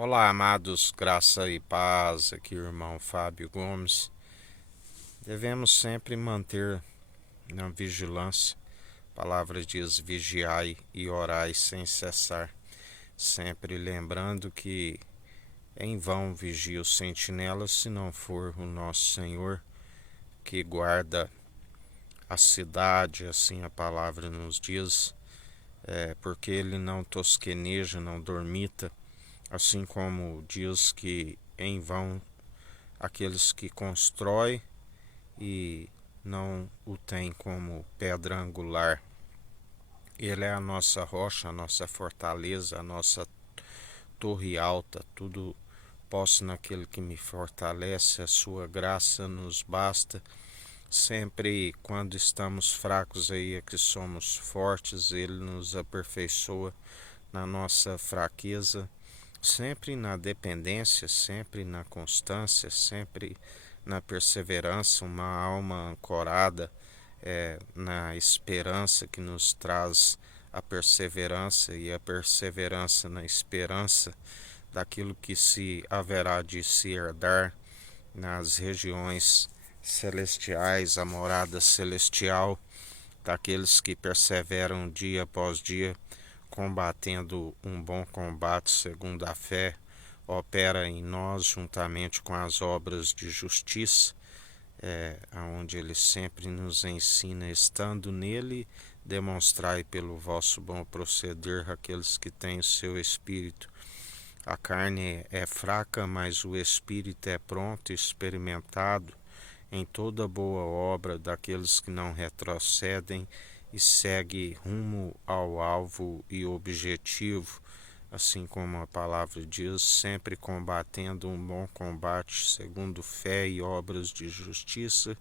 Olá, amados, graça e paz. Aqui, o irmão Fábio Gomes. Devemos sempre manter na vigilância. A palavra diz: vigiai e orai sem cessar. Sempre lembrando que em vão vigia o sentinela se não for o nosso Senhor que guarda a cidade, assim a palavra nos diz, porque ele não tosqueneja, não dormita, assim como diz que em vão aqueles que constroem e não o tem como pedra angular. Ele é a nossa rocha, a nossa fortaleza, a nossa torre alta. Tudo posso naquele que me fortalece, a sua graça nos basta. Sempre quando estamos fracos aí é que somos fortes, ele nos aperfeiçoa na nossa fraqueza, sempre na dependência, sempre na constância, sempre na perseverança, uma alma ancorada na esperança que nos traz a perseverança, e a perseverança na esperança daquilo que se haverá de se herdar nas regiões celestiais, a morada celestial daqueles que perseveram dia após dia, combatendo um bom combate segundo a fé, opera em nós juntamente com as obras de justiça, onde ele sempre nos ensina, estando nele, demonstrai pelo vosso bom proceder aqueles que têm o seu espírito. A carne é fraca, mas o espírito é pronto e experimentado em toda boa obra daqueles que não retrocedem e segue rumo ao alvo e objetivo, assim como a palavra diz, sempre combatendo um bom combate segundo fé e obras de justiça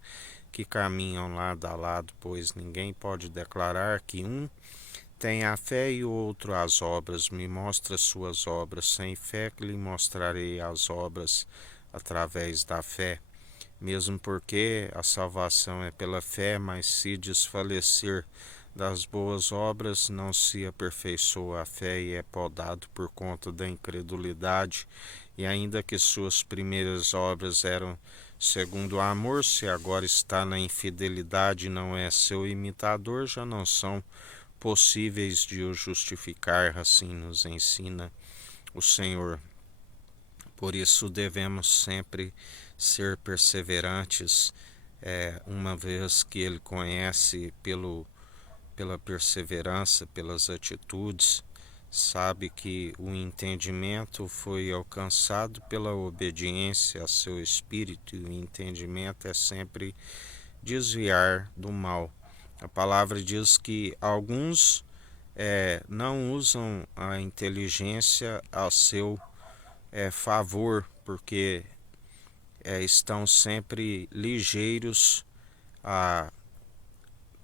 que caminham lado a lado, pois ninguém pode declarar que um tem a fé e o outro as obras. Me mostra suas obras, sem fé que lhe mostrarei as obras através da fé. Mesmo porque a salvação é pela fé, mas se desfalecer das boas obras, não se aperfeiçoa a fé e é podado por conta da incredulidade. E ainda que suas primeiras obras eram segundo o amor, se agora está na infidelidade e não é seu imitador, já não são possíveis de o justificar, assim nos ensina o Senhor. Por isso devemos sempre ser perseverantes, uma vez que Ele conhece pela perseverança, pelas atitudes, sabe que o entendimento foi alcançado pela obediência a seu Espírito, e o entendimento é sempre desviar do mal. A palavra diz que alguns não usam a inteligência a seu favor, porque estão sempre ligeiros a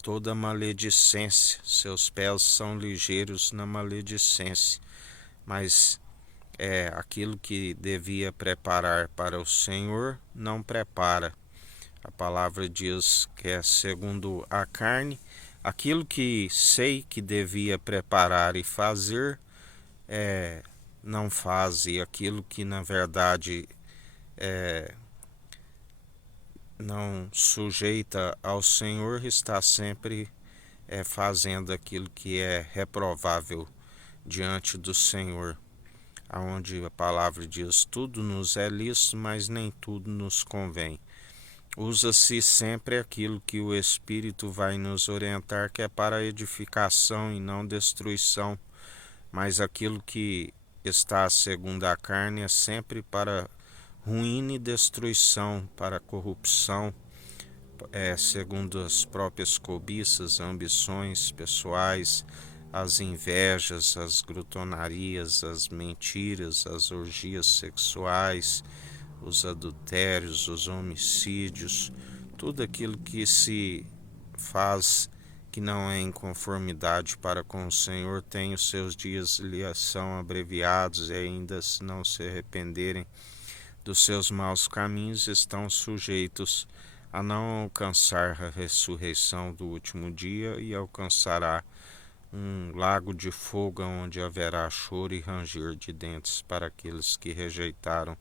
toda maledicência. Seus pés são ligeiros na maledicência, mas aquilo que devia preparar para o Senhor não prepara. A palavra diz que é segundo a carne, aquilo que sei que devia preparar e fazer, não faz, e aquilo que na verdade não sujeita ao Senhor está sempre fazendo aquilo que é reprovável diante do Senhor, aonde a palavra diz: tudo nos é lícito, mas nem tudo nos convém. Usa-se sempre aquilo que o Espírito vai nos orientar, que é para edificação e não destruição, mas aquilo que está segundo a carne é sempre para ruína e destruição, para corrupção, segundo as próprias cobiças, ambições pessoais, as invejas, as glutonarias, as mentiras, as orgias sexuais, os adultérios, os homicídios, tudo aquilo que se faz que não é em conformidade para com o Senhor, tem os seus dias lhe são abreviados, e ainda se não se arrependerem dos seus maus caminhos, estão sujeitos a não alcançar a ressurreição do último dia, e alcançará um lago de fogo onde haverá choro e ranger de dentes para aqueles que rejeitaram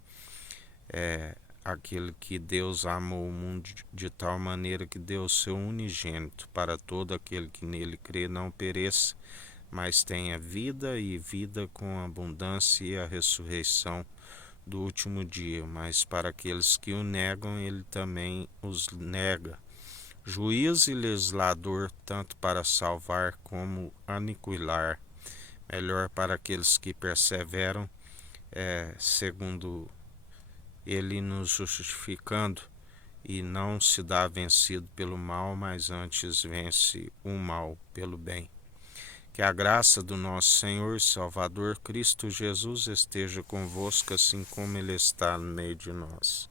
aquele que Deus amou o mundo de tal maneira que deu o seu unigênito para todo aquele que nele crê não pereça, mas tenha vida e vida com abundância e a ressurreição do último dia. Mas para aqueles que o negam, ele também os nega. Juiz e legislador, tanto para salvar como aniquilar. Melhor para aqueles que perseveram, segundo ele nos justificando, e não se dá vencido pelo mal, mas antes vence o mal pelo bem. Que a graça do nosso Senhor e Salvador Cristo Jesus esteja convosco, assim como Ele está no meio de nós.